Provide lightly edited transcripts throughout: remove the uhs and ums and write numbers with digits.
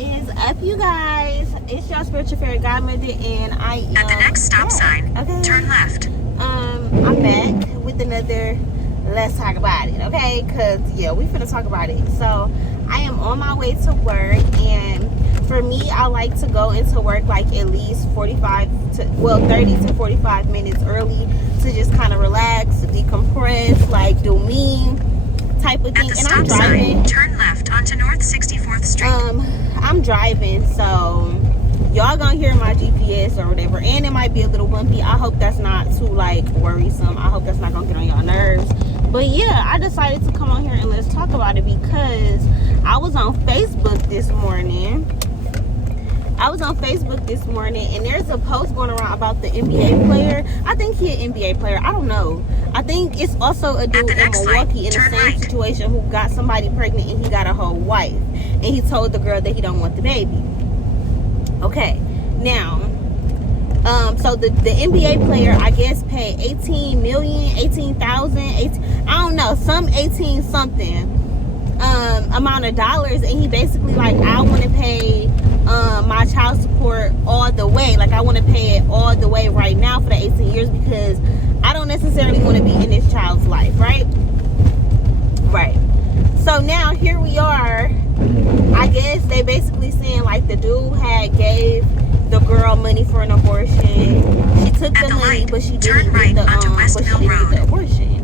is up, you guys? It's your spiritual fairy godmother, and I am at the next stop back. sign. Okay. Turn left. I'm back with another Let's Talk About It. Okay, because yeah, we finna talk about it. So I am on my way to work, and for me, I like to go into work like at least 30 to 45 minutes early to just kind of relax, decompress, like do me type of thing. At the And stop I'm driving. sign, turn left onto North 64th Street. I'm driving, so y'all gonna hear my GPS or whatever, and it might be a little bumpy. I hope that's not too like worrisome. I hope that's not gonna get on y'all nerves. But yeah, I decided to come on here and let's talk about it because I was on Facebook this morning. And there's a post going around about the NBA player. I think he's an NBA player. I don't know. I think it's also a dude in Milwaukee in the same situation who got somebody pregnant and he got a whole wife. And he told the girl that he don't want the baby. Okay. Now, so the NBA player, I guess, paid 18,000, I don't know, some 18 something amount of dollars, and he basically like, I want to pay my child support all the way. Like, I want to pay it all the way right now for the 18 years because I don't necessarily want to be in this child's life, right? Right. So now here we are. I guess they basically saying like the dude had gave the girl money for an abortion. She took the money, but she didn't get the abortion.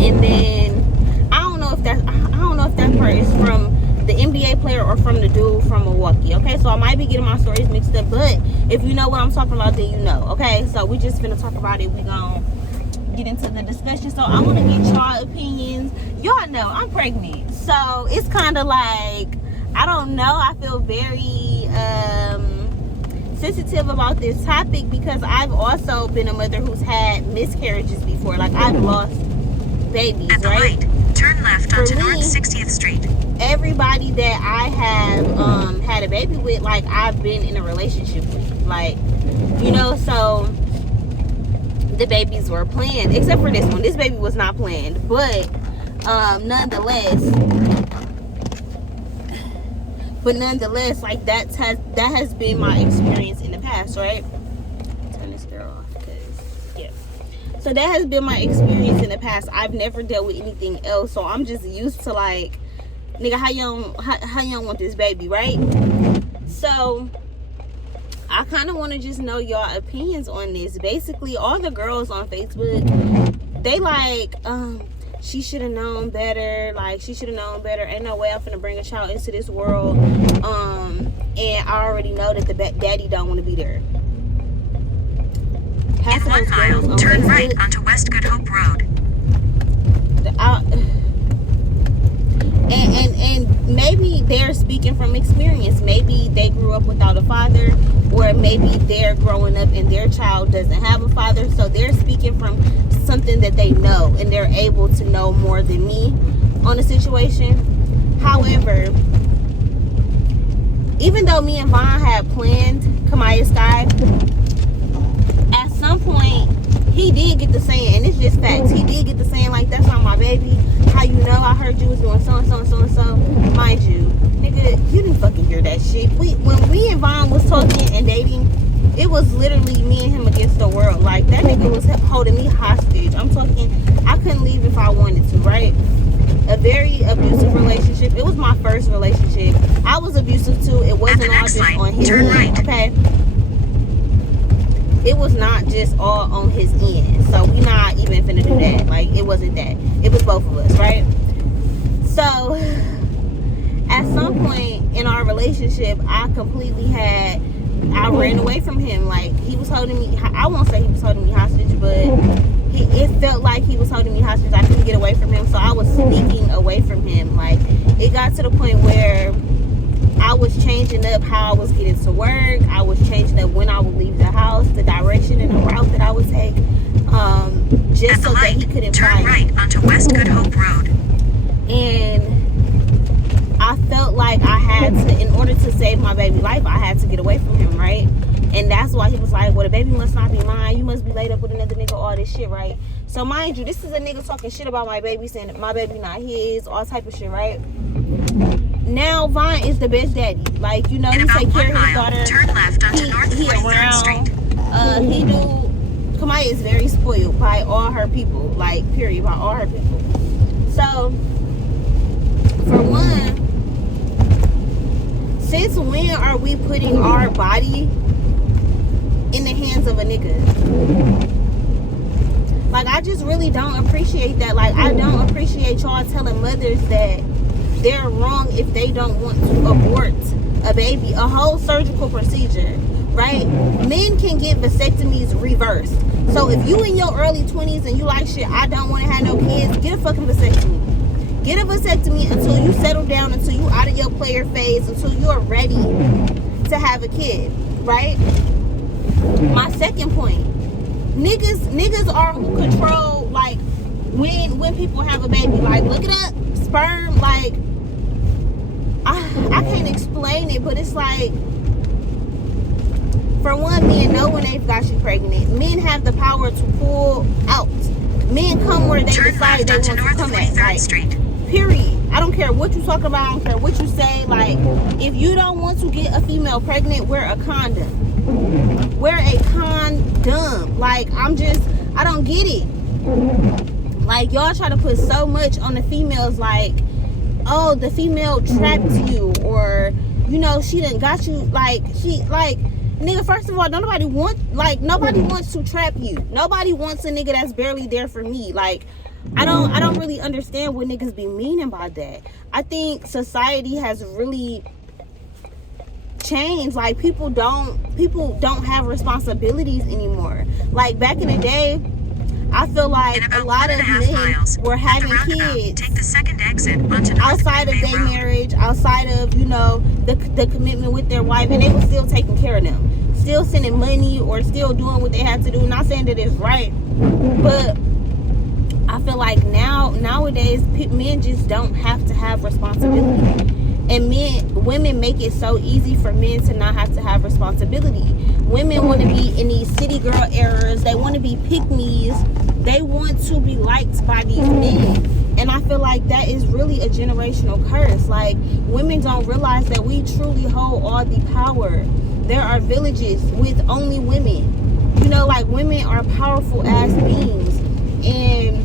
And then I don't know if that part is from the NBA player or from the dude from Milwaukee. Okay, so I might be getting my stories mixed up, but if you know what I'm talking about, then you know. Okay, so we just finna talk about it. We gonna get into the discussion. So I want to get y'all opinions. Y'all know I'm pregnant, so it's kind of like, I don't know, I feel very sensitive about this topic because I've also been a mother who's had miscarriages before. Like, I've lost babies, at the right? light, turn left onto North 60th Street. Everybody that I have had a baby with, like, I've been in a relationship with, like, you know. So the babies were planned, except for this one. This baby was not planned, but nonetheless, like, that has been my experience in the past, right? Turn this girl off, because yeah. So that has been my experience in the past. I've never dealt with anything else, so I'm just used to like, nigga, how you don't want this baby, right? So I kind of want to just know y'all opinions on this. Basically, all the girls on Facebook, they like, she should have known better. Like, she should have known better. Ain't no way I'm finna bring a child into this world. And I already know that the daddy don't want to be there. In 1 mile, turn right onto West Good Hope Road. And maybe they're speaking from experience. Maybe they grew up without a father, or maybe they're growing up and their child doesn't have a father, so they're speaking from something that they know and they're able to know more than me on the situation. However, even though me and Vaughn had planned Kamaya Sky, at some point he did get to saying, and it's just facts, he did get to saying like, that's not my baby. How you know? I heard you was doing so and so and so and so. Mind you, nigga, you didn't fucking hear that shit. When we and Vaughn was talking and dating, it was literally me and him against the world. Like, that nigga was holding me hostage. I'm talking, I couldn't leave if I wanted to, right? A very abusive relationship. It was my first relationship. I was abusive too. It wasn't all just on his end, okay? It was not just all on his end. So we not even finna do that. Like, it wasn't that. It was both of us, right? So at some point in our relationship, I ran away from him. Like, he was holding me, I won't say he was holding me hostage, but it felt like he was holding me hostage. I couldn't get away from him, so I was sneaking away from him. Like, it got to the point where I was changing up how I was getting to work. I was changing up when I would leave the house, the direction and the route that I would take, just so that he couldn't find me. Turn right onto West Good Hope Road. And I felt like I had to, in order to save my baby life, I had to get away from him, right? And that's why he was like, well, the baby must not be mine. You must be laid up with another nigga, all this shit, right? So mind you, this is a nigga talking shit about my baby, saying that my baby not his, all type of shit, right? Now Vaughn is the best daddy. Like, you know, he take care of his daughter. Turn left onto North 43rd Street. He do. Kamaya is very spoiled by all her people. Like, period, by all her people. So, for one, since when are we putting our body in the hands of a nigga? Like, I just really don't appreciate that. Like, I don't appreciate y'all telling mothers that they're wrong if they don't want to abort a baby, a whole surgical procedure, right? Men can get vasectomies reversed. So if you in your early 20s and you like, shit, I don't want to have no kids, get a fucking vasectomy. Get a vasectomy until you settle down, until you out of your player phase, until you're ready to have a kid, right? My second point, niggas are who control, like, when people have a baby. Like, look it up, sperm, like, I can't explain it, but it's like, for one, men know when they've got you pregnant. Men have the power to pull out. Men come where they decide they want to come at. Like, period. I don't care what you talk about. I don't care what you say. Like, if you don't want to get a female pregnant, wear a condom. Wear a condom. Like, I don't get it. Like, y'all try to put so much on the females, like, oh, the female trapped you, or, you know, she done got you, like, nigga, first of all, nobody wants to trap you. Nobody wants a nigga that's barely there for me. Like, I don't really understand what niggas be meaning by that. I think society has really changed. Like, people don't have responsibilities anymore. Like, back in the day, I feel like a lot of men were having kids take the second exit onto outside of their marriage, outside of, you know, the commitment with their wife, and they were still taking care of them, still sending money or still doing what they had to do. Not saying that it's right, but I feel like nowadays men just don't have to have responsibility, and women make it so easy for men to not have to have responsibility. Women want to be in these city girl eras. They want to be pick-me's. They want to be liked by these men. And I feel like that is really a generational curse. Like, women don't realize that we truly hold all the power. There are villages with only women. You know, like, women are powerful ass beings. And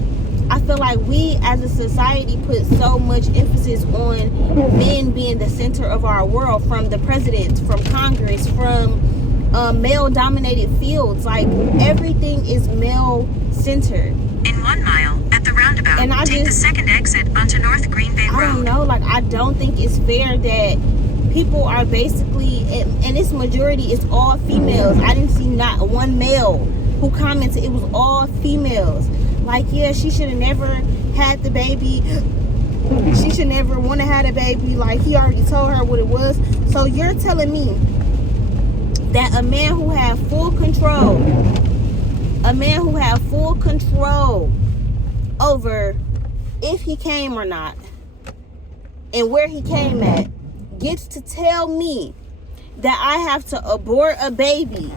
I feel like we as a society put so much emphasis on men being the center of our world, from the president, from Congress, from male-dominated fields. Like, everything is male-centered. In 1 mile, at the roundabout, and take the second exit onto North Green Bay Road. I don't know. Like, I don't think it's fair that people are basically, and its majority is all females. I didn't see not one male who commented. It was all females. Like, yeah, she should have never had the baby. She should never want to have a baby. Like, he already told her what it was. So you're telling me that a man who had full control, over if he came or not and where he came at, gets to tell me that I have to abort a baby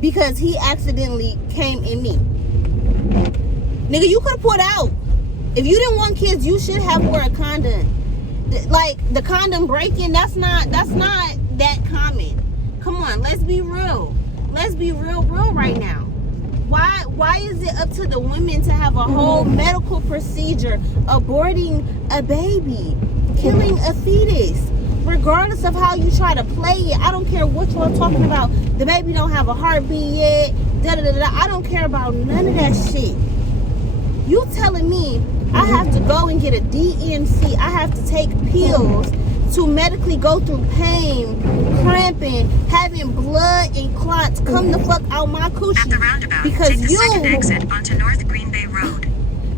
because he accidentally came in me. Nigga, you could have put out. If you didn't want kids, you should have wore a condom. Like, the condom breaking, that's not that common. Come on, let's be real. Let's be real right now. Why is it up to the women to have a whole medical procedure aborting a baby, killing a fetus, regardless of how you try to play it? I don't care what you're talking about. The baby don't have a heartbeat yet. I don't care about none of that shit. You telling me I have to go and get a DMC? I have to take pills to medically go through pain, cramping, having blood and clots come the fuck out my coochie? At the roundabout, because take the second exit onto North Green Bay Road.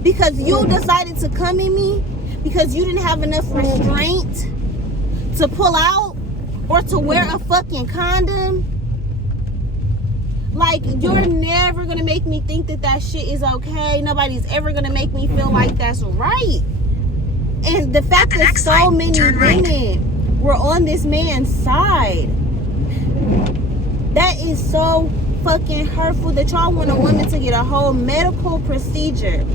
Because you decided to come in me? Because you didn't have enough restraint to pull out or to wear a fucking condom? Like, you're never gonna make me think that shit is okay. Nobody's ever gonna make me feel like that's right. And the fact that so many women were on this man's side. That is so fucking hurtful that y'all want a woman to get a whole medical procedure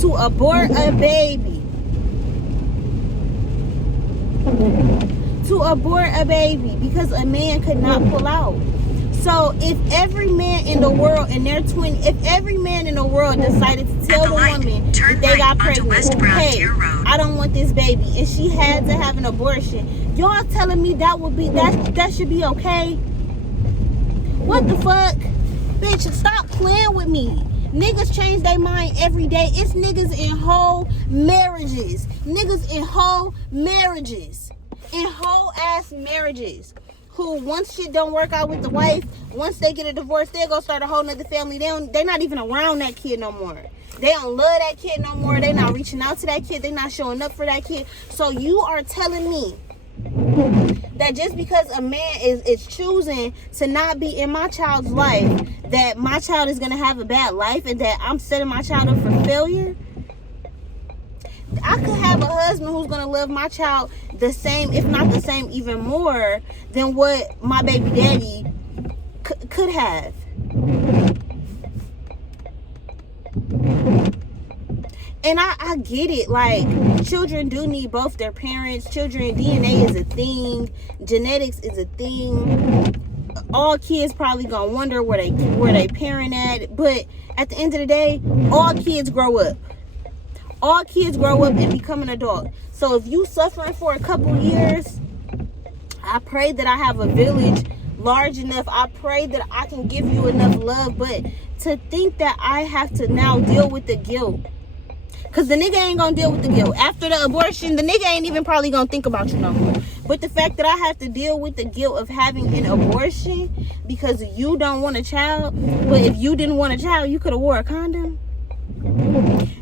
to abort a baby. To abort a baby because a man could not pull out. So if every man in the world in their 20s, if every man in the world decided to tell the woman that they got pregnant, hey, I don't want this baby, and she had to have an abortion, y'all telling me that should be okay? What the fuck? Bitch, stop playing with me. Niggas change their mind every day. It's niggas in whole marriages. Niggas in whole marriages. In whole ass marriages. Who once shit don't work out with the wife, once they get a divorce, they'll go start a whole nother family. They're not even around that kid no more. They don't love that kid no more. They're not reaching out to that kid. They're not showing up for that kid. So you are telling me that just because a man is choosing to not be in my child's life, that my child is going to have a bad life and that I'm setting my child up for failure? I could have a husband who's going to love my child the same, if not the same, even more than what my baby daddy could have. And I get it, like, children do need both their parents. Children, DNA is a thing. Genetics is a thing. All kids probably gonna wonder where they parent at. But at the end of the day, all kids grow up. All kids grow up and become an adult. So if you suffering for a couple years, I pray that I have a village large enough. I pray that I can give you enough love. But to think that I have to now deal with the guilt, because the nigga ain't gonna deal with the guilt. After the abortion, the nigga ain't even probably gonna think about you no more. But the fact that I have to deal with the guilt of having an abortion because you don't want a child, but if you didn't want a child, you could have wore a condom.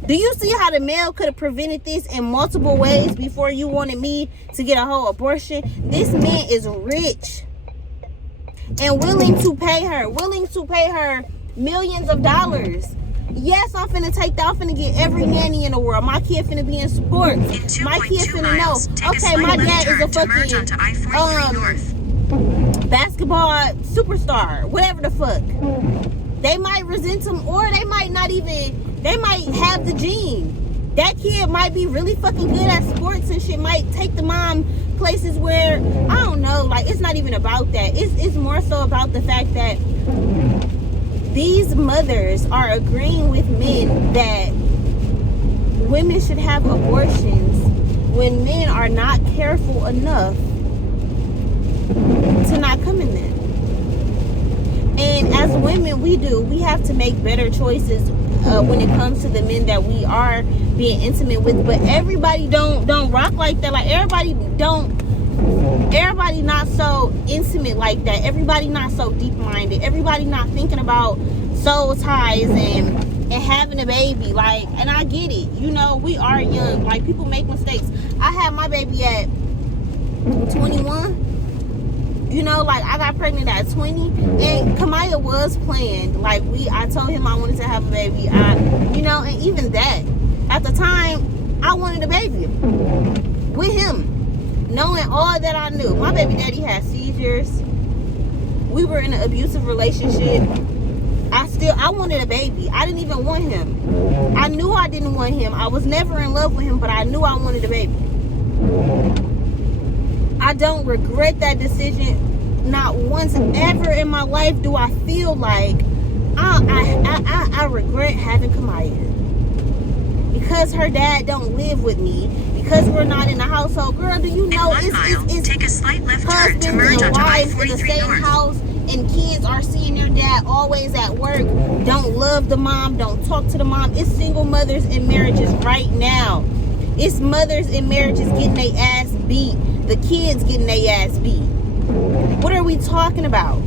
Do you see how the male could have prevented this in multiple ways before you wanted me to get a whole abortion? This man is rich and willing to pay her millions of dollars. Yes, I'm finna take that. I'm finna get every nanny in the world. My kid finna be in sports. My kid finna know, okay, my dad is a fucking basketball superstar. Whatever the fuck. They might resent him, or they might not even, they might have the gene. That kid might be really fucking good at sports and shit, might take the mom places where, I don't know, like, it's not even about that. It's more so about the fact that these mothers are agreeing with men that women should have abortions when men are not careful enough to not come in there. And as women, we have to make better choices when it comes to the men that we are being intimate with. But everybody don't rock like that. Like, everybody not so intimate like that. Everybody not so deep-minded. Everybody not thinking about soul ties and having a baby. Like, and I get it. You know, we are young. Like, people make mistakes. I had my baby at 21. You know, like, I got pregnant at 20, and Kamaya was planned. Like, I told him I wanted to have a baby. You know, and even that, at the time, I wanted a baby with him, knowing all that I knew. My baby daddy had seizures. We were in an abusive relationship. I wanted a baby. I didn't even want him. I knew I didn't want him. I was never in love with him, but I knew I wanted a baby. I don't regret that decision. Not once ever in my life do I feel like I regret having Kamaya. Because her dad don't live with me. Because we're not in the household. Girl, do you know it's take a slight left turn to merge and onto wives in the I-43 same North. house, and kids are seeing their dad always at work, don't love the mom, don't talk to the mom. It's single mothers in marriages right now. It's mothers in marriages getting their ass beat. The kids getting their ass beat. What are we talking about?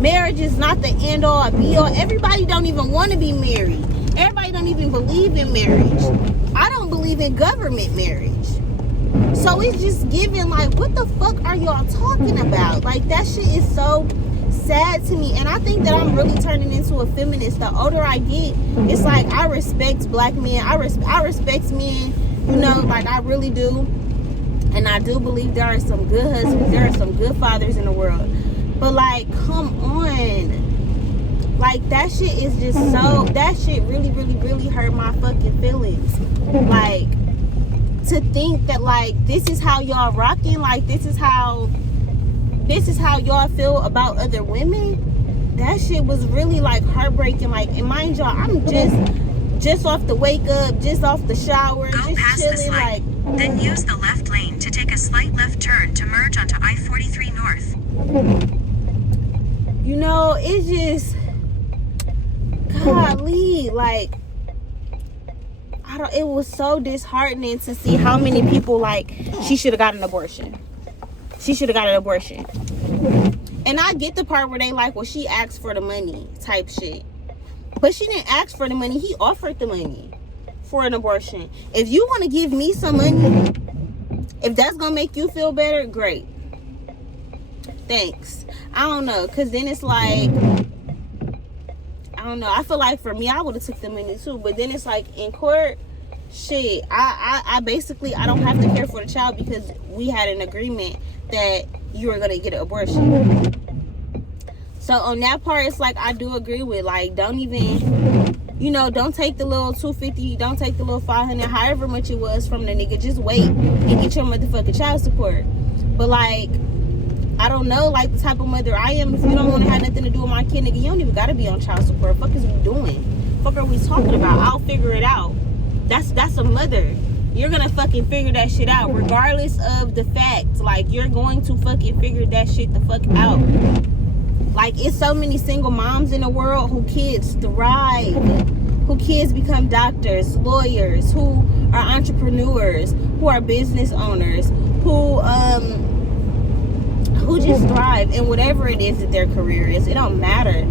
Marriage is not the end all be all. Everybody don't even want to be married. Everybody don't even believe in marriage. I don't believe in government marriage. So it's just giving, like, what the fuck are y'all talking about? Like, that shit is so sad to me. And I think that I'm really turning into a feminist. The older I get, it's like I respect black men. I respect men, you know, like, I really do. And I do believe there are some good husbands, there are some good fathers in the world. But like, come on. Like, that shit is just so, that shit really, really, really hurt my fucking feelings. Like, to think that like this is how y'all rocking, like this is how y'all feel about other women. That shit was really like heartbreaking. Like, and mind y'all, I'm just off the wake up, just off the shower, Go just past this chilling, light. like. Then use the left lane to take a slight left turn to merge onto I-43 North. You know, it's just, golly, like, it was so disheartening to see how many people like, she should have got an abortion. She should have got an abortion. And I get the part where they like, well, she asked for the money type shit. But she didn't ask for the money. He offered the money for an abortion. If you want to give me some money, if that's going to make you feel better, great. Thanks. I don't know. Because then it's like, I don't know. I feel like for me, I would have took the money too. But then it's like in court, shit, I basically, I don't have to care for the child because we had an agreement that you were going to get an abortion. So on that part, it's like, I do agree with, like, don't even, you know, don't take the little $250, don't take the little $500, however much it was from the nigga. Just wait and get your motherfucking child support. But like, I don't know, like the type of mother I am. If you don't want to have nothing to do with my kid, nigga, you don't even gotta be on child support. Fuck is we doing? Fuck are we talking about? I'll figure it out. That's a mother. You're gonna fucking figure that shit out, regardless of the fact. Like, you're going to fucking figure that shit the fuck out. Like, it's so many single moms in the world who kids thrive, who kids become doctors, lawyers, who are entrepreneurs, who are business owners, who just thrive in whatever it is that their career is. It don't matter.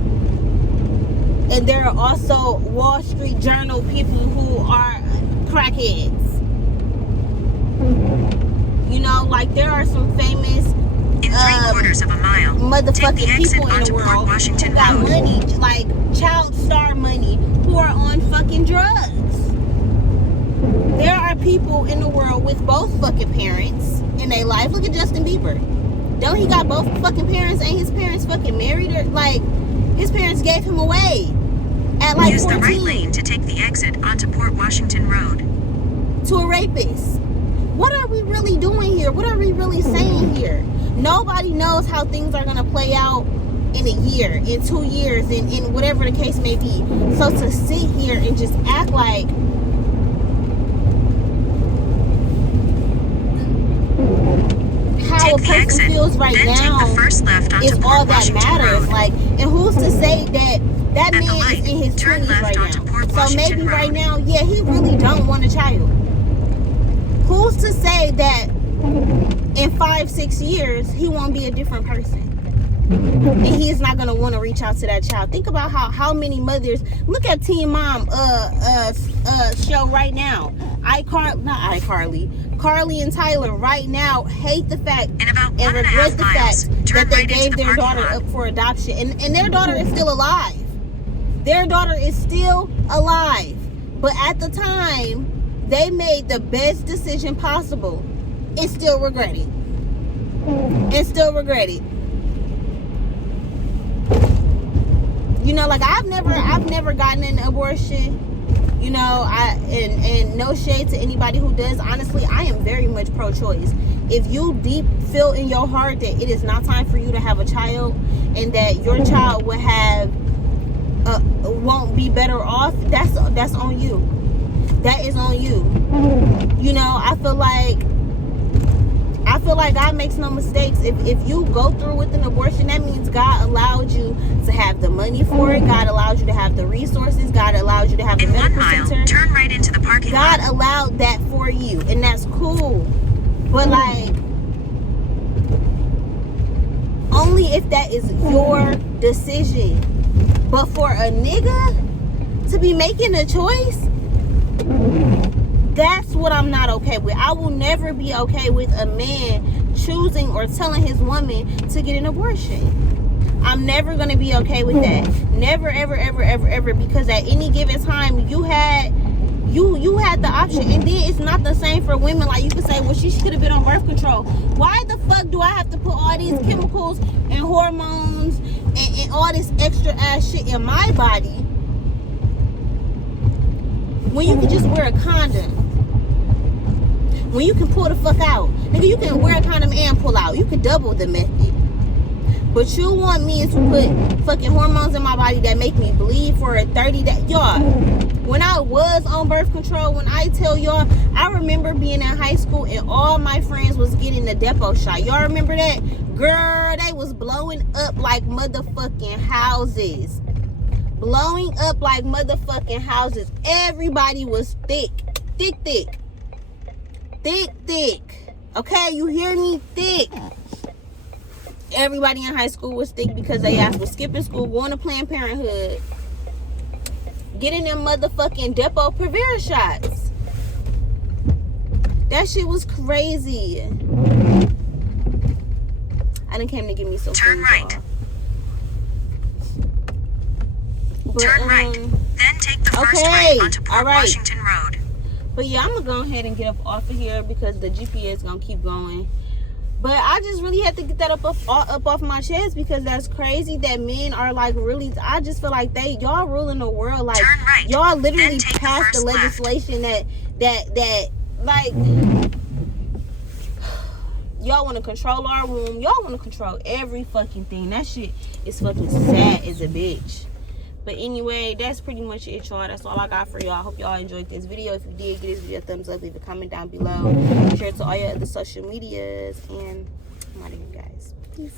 And there are also Wall Street Journal people who are crackheads. You know, like, there are some famous In 3/4 of a mile, motherfucking people in the world who got money, like child star money, who are on fucking drugs. There are people in the world with both fucking parents in their life. Look at Justin Bieber. Don't he got both fucking parents? Ain't his parents fucking married? Or like, his parents gave him away at like 14. Use the right lane to take the exit onto Port Washington Road. To a rapist. What are we really doing here? What are we really saying here? Nobody knows how things are going to play out in a year, in 2 years, in whatever the case may be. So to sit here and just act like how a person feels right now is all that matters. Like, and who's to say that man is in his 20s right now? So maybe right now, yeah, he really don't want a child. Who's to say that in 5-6 years he won't be a different person and he is not going to want to reach out to that child? Think about how many mothers look at Teen Mom show right now. Carly and Tyler right now hate the fact and regret the fact that they gave their daughter up for adoption, and their daughter is still alive. Their daughter is still alive, but at the time they made the best decision possible and still regret it. You know, like, I've never gotten an abortion. You know, and no shade to anybody who does. Honestly, I am very much pro-choice. If you deep feel in your heart that it is not time for you to have a child and that your child will won't be better off, that's on you. That is on you. You know, I feel like God makes no mistakes. If you go through with an abortion, that means God allowed you to have the money for it. God allowed you to have the resources. God allowed you to have the medical center. Turn right into the parking lot. God allowed that for you, and that's cool. But like, only if that is your decision. But for a nigga to be making a choice, that's what I'm not okay with. I will never be okay with a man choosing or telling his woman to get an abortion. I'm never going to be okay with that. Never, ever, ever, ever, ever. Because at any given time, you had the option. And then it's not the same for women. Like, you could say, well, she should have been on birth control. Why the fuck do I have to put all these chemicals and hormones and all this extra ass shit in my body when you can just wear a condom? When you can pull the fuck out. Nigga, you can wear a condom and pull out. You can double the method. But you want me to put fucking hormones in my body that make me bleed for 30 days. Y'all, when I was on birth control, when I tell y'all, I remember being in high school and all my friends was getting the depot shot. Y'all remember that? Girl, they was blowing up like motherfucking houses. Blowing up like motherfucking houses. Everybody was thick. Thick. Okay, you hear me? Thick. Everybody in high school was thick because they asked for skipping school, going to Planned Parenthood, getting them motherfucking Depo Provera shots. That shit was crazy. I done came to give me some Turn food, right. But, Turn right. Then take the first right onto Port Washington Road. But yeah, I'm gonna go ahead and get up off of here because the GPS gonna keep going. But I just really had to get that up off my chest because that's crazy that men are like really. I just feel like y'all ruling the world. Like, turn right. Y'all literally Then passed the legislation that like y'all want to control our womb. Y'all want to control every fucking thing. That shit is fucking sad as a bitch. But anyway, that's pretty much it, y'all. That's all I got for y'all. I hope y'all enjoyed this video. If you did, give this video a thumbs up. Leave a comment down below. Share it to all your other social medias. And I'm out of here, guys. Peace.